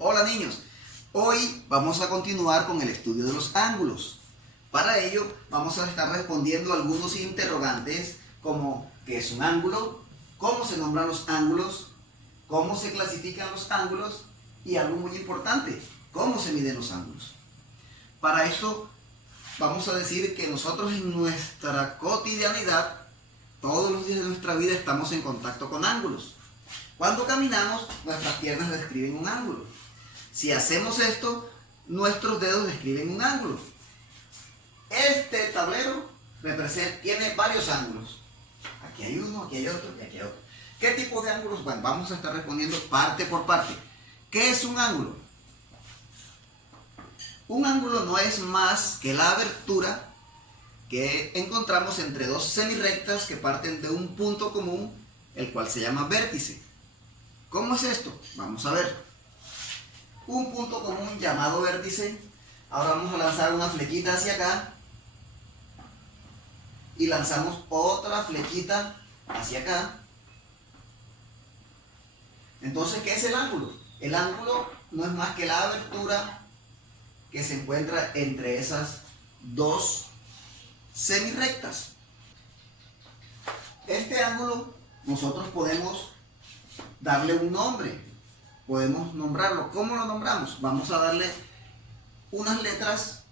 Hola niños, hoy vamos a continuar con el estudio de los ángulos. Para ello vamos a estar respondiendo algunos interrogantes como ¿qué es un ángulo? ¿Cómo se nombran los ángulos? ¿Cómo se clasifican los ángulos? Y algo muy importante, ¿cómo se miden los ángulos? Para esto vamos a decir que nosotros en nuestra cotidianidad, todos los días de nuestra vida estamos en contacto con ángulos. Cuando caminamos, nuestras piernas describen un ángulo. Si hacemos esto, nuestros dedos describen un ángulo. Este tablero tiene varios ángulos. Aquí hay uno, aquí hay otro y aquí hay otro. ¿Qué tipo de ángulos? Bueno, vamos a estar respondiendo parte por parte. ¿Qué es un ángulo? Un ángulo no es más que la abertura que encontramos entre dos semirrectas que parten de un punto común, el cual se llama vértice. ¿Cómo es esto? Vamos a ver. Un punto común llamado vértice. Ahora vamos a lanzar una flechita hacia acá y lanzamos otra flechita hacia acá. Entonces, ¿qué es el ángulo? El ángulo no es más que la abertura que se encuentra entre esas dos semirrectas. Este ángulo nosotros podemos darle un nombre, podemos nombrarlo. ¿Cómo lo nombramos? Vamos a darle unas letras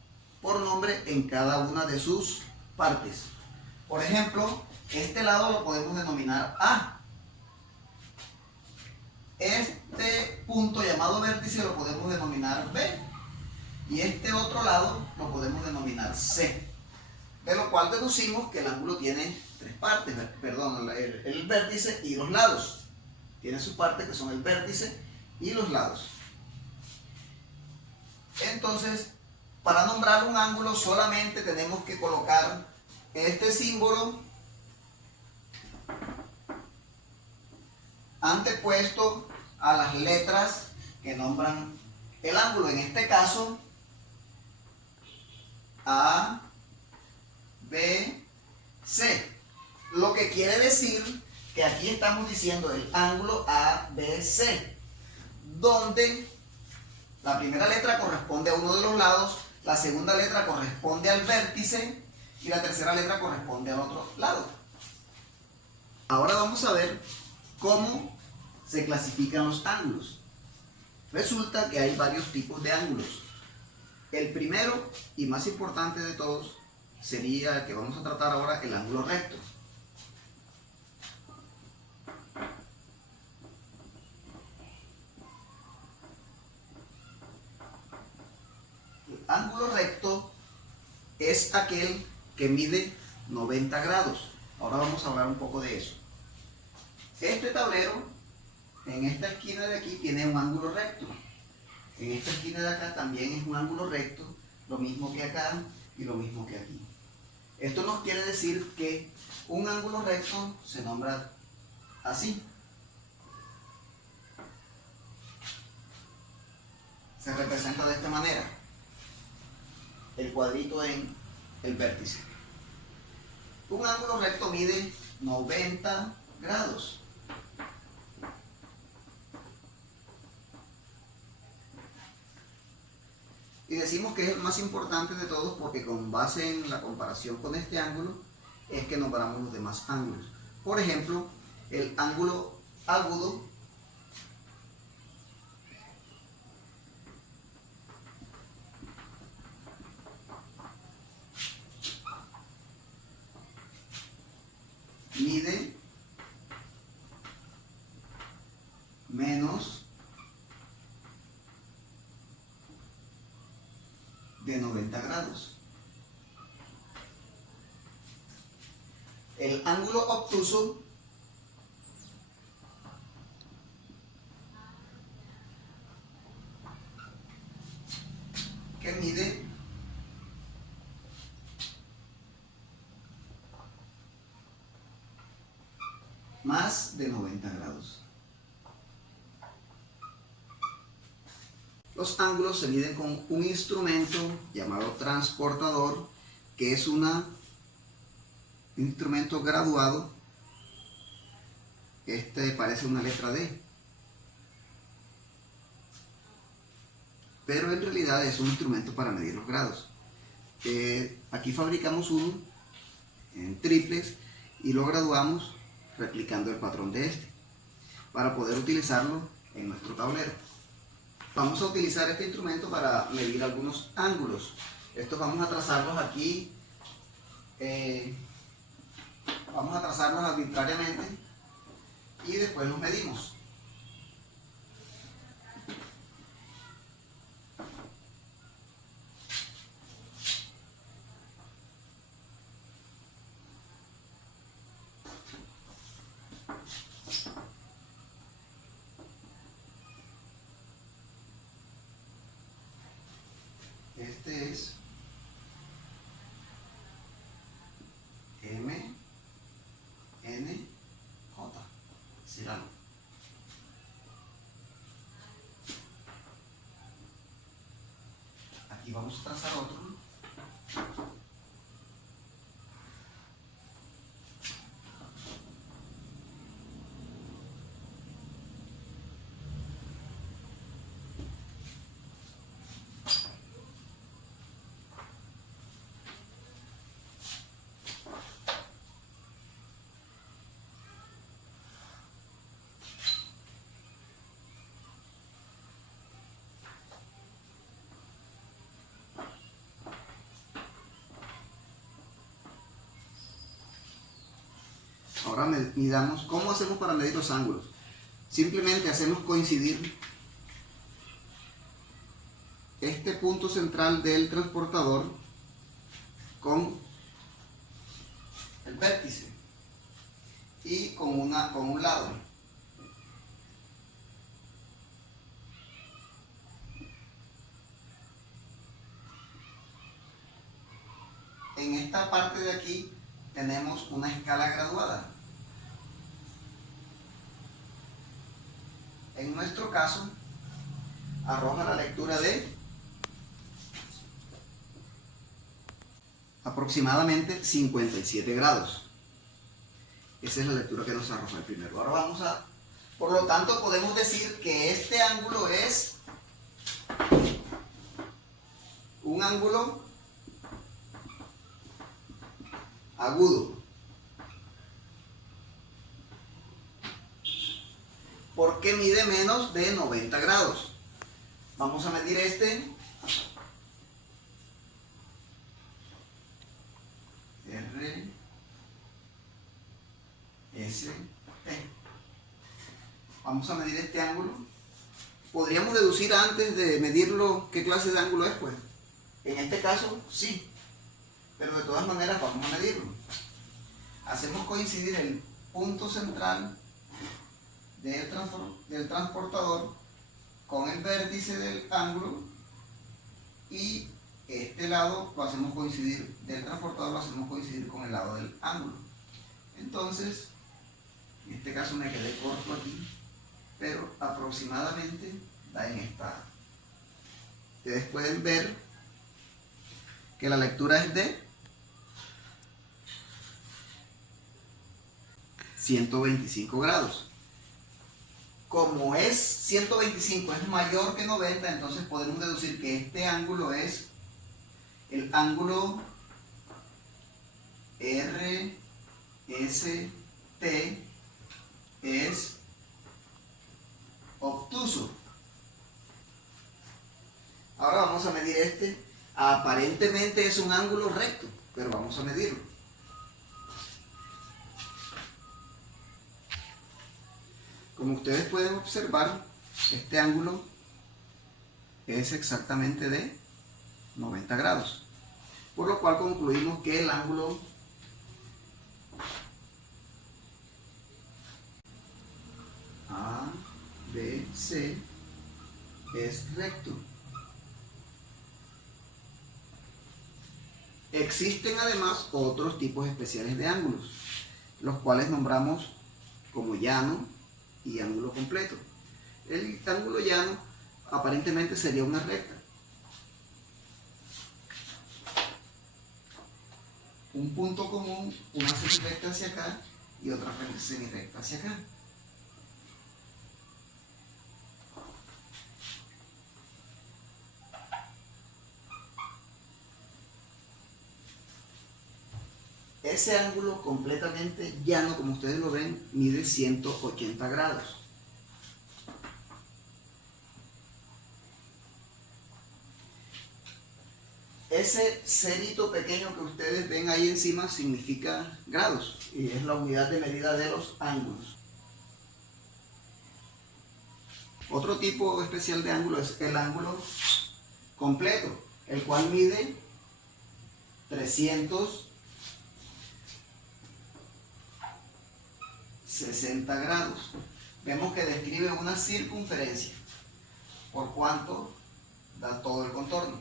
por nombre en cada una de sus partes. Por ejemplo, este lado lo podemos denominar A. Este punto llamado vértice lo podemos denominar B. Y este otro lado lo podemos denominar C. De lo cual deducimos que el ángulo tiene tres partes, perdón, el vértice y los lados. Tiene sus partes que son el vértice y los lados. Entonces, para nombrar un ángulo solamente tenemos que colocar este símbolo antepuesto a las letras que nombran el ángulo. En este caso, A, B, C. Lo que quiere decir que aquí estamos diciendo el ángulo ABC, donde la primera letra corresponde a uno de los lados, la segunda letra corresponde al vértice y la tercera letra corresponde al otro lado. Ahora vamos a ver cómo se clasifican los ángulos. Resulta que hay varios tipos de ángulos. El primero y más importante de todos sería el que vamos a tratar ahora, el ángulo recto. El ángulo recto es aquel que mide 90 grados. Ahora vamos a hablar un poco de eso. Este tablero, en esta esquina de aquí, tiene un ángulo recto. En esta esquina de acá también es un ángulo recto, lo mismo que acá y lo mismo que aquí. Esto nos quiere decir que un ángulo recto se nombra así. Se representa de esta manera. El cuadrito en el vértice. Un ángulo recto mide 90 grados. Y decimos que es el más importante de todos porque con base en la comparación con este ángulo es que nombramos los demás ángulos. Por ejemplo, el ángulo agudo mide menos de 90 grados. El ángulo obtuso que mide más de 90 grados. Los ángulos se miden con un instrumento llamado transportador, que es un instrumento graduado. Este parece una letra D. pero en realidad es un instrumento para medir los grados. Aquí fabricamos uno en triplex y lo graduamos replicando el patrón de este para poder utilizarlo en nuestro tablero. Vamos a utilizar este instrumento para medir algunos ángulos. Estos vamos a trazarlos aquí, vamos a trazarlos arbitrariamente y después los medimos. Este es M, N, J, Cirano. Aquí vamos a trazar otro. Ahora midamos. ¿Cómo hacemos para medir los ángulos? Simplemente hacemos coincidir este punto central del transportador con el vértice y con un lado. En esta parte de aquí tenemos una escala graduada. En nuestro caso, arroja la lectura de aproximadamente 57 grados. Esa es la lectura que nos arroja el primero. Ahora por lo tanto, podemos decir que este ángulo es un ángulo agudo. Porque mide menos de 90 grados. Vamos a medir este. R, S, T. Vamos a medir este ángulo. ¿Podríamos deducir antes de medirlo qué clase de ángulo es? Pues en este caso sí, pero de todas maneras vamos a medirlo. Hacemos coincidir el punto central del transportador con el vértice del ángulo y este lado lo hacemos coincidir, del transportador lo hacemos coincidir con el lado del ángulo. Entonces, en este caso me quedé corto aquí, pero aproximadamente da en esta. Ustedes pueden ver que la lectura es de 125 grados. Como es 125 es mayor que 90, entonces podemos deducir que este ángulo es el ángulo RST, es obtuso. Ahora vamos a medir este. Aparentemente es un ángulo recto, pero vamos a medirlo. Como ustedes pueden observar, este ángulo es exactamente de 90 grados, por lo cual concluimos que el ángulo ABC es recto. Existen además otros tipos especiales de ángulos, los cuales nombramos como llano y ángulo completo. El ángulo llano aparentemente sería una recta. Un punto común, una semirecta hacia acá y otra semirecta hacia acá. ese ángulo completamente llano, como ustedes lo ven, mide 180 grados. Ese cerito pequeño que ustedes ven ahí encima significa grados y es la unidad de medida de los ángulos. Otro tipo especial de ángulo es el ángulo completo, el cual mide 360 grados. Vemos que describe una circunferencia, por cuanto da todo el contorno.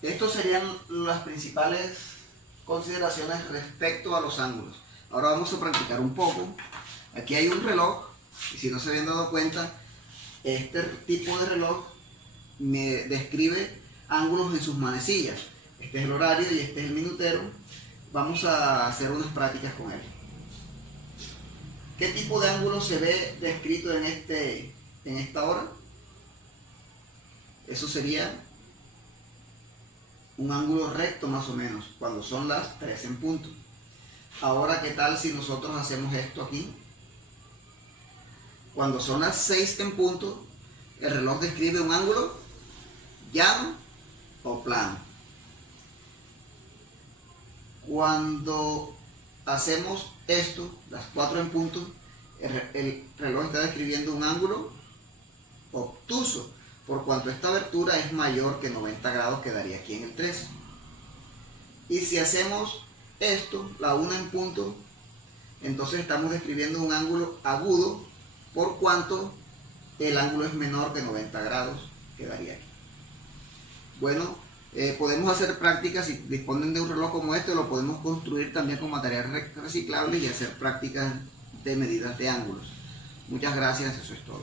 Estas serían las principales consideraciones respecto a los ángulos. Ahora vamos a practicar un poco. Aquí hay un reloj, y si no se habían dado cuenta, este tipo de reloj me describe ángulos en sus manecillas. Este es el horario y este es el minutero. Vamos a hacer unas prácticas con él. ¿Qué tipo de ángulo se ve descrito en esta hora? Eso sería un ángulo recto más o menos, cuando son las 3 en punto. Ahora, ¿qué tal si nosotros hacemos esto aquí? Cuando son las 6 en punto, el reloj describe un ángulo llano o plano. Cuando hacemos esto, las 4 en punto, el reloj está describiendo un ángulo obtuso, por cuanto esta abertura es mayor que 90 grados, quedaría aquí en el 13. Y si hacemos esto, la 1 en punto, entonces estamos describiendo un ángulo agudo, por cuanto el ángulo es menor que 90 grados, quedaría aquí. Bueno, podemos hacer prácticas, si disponen de un reloj como este, lo podemos construir también con materiales reciclables y hacer prácticas de medidas de ángulos. Muchas gracias, eso es todo.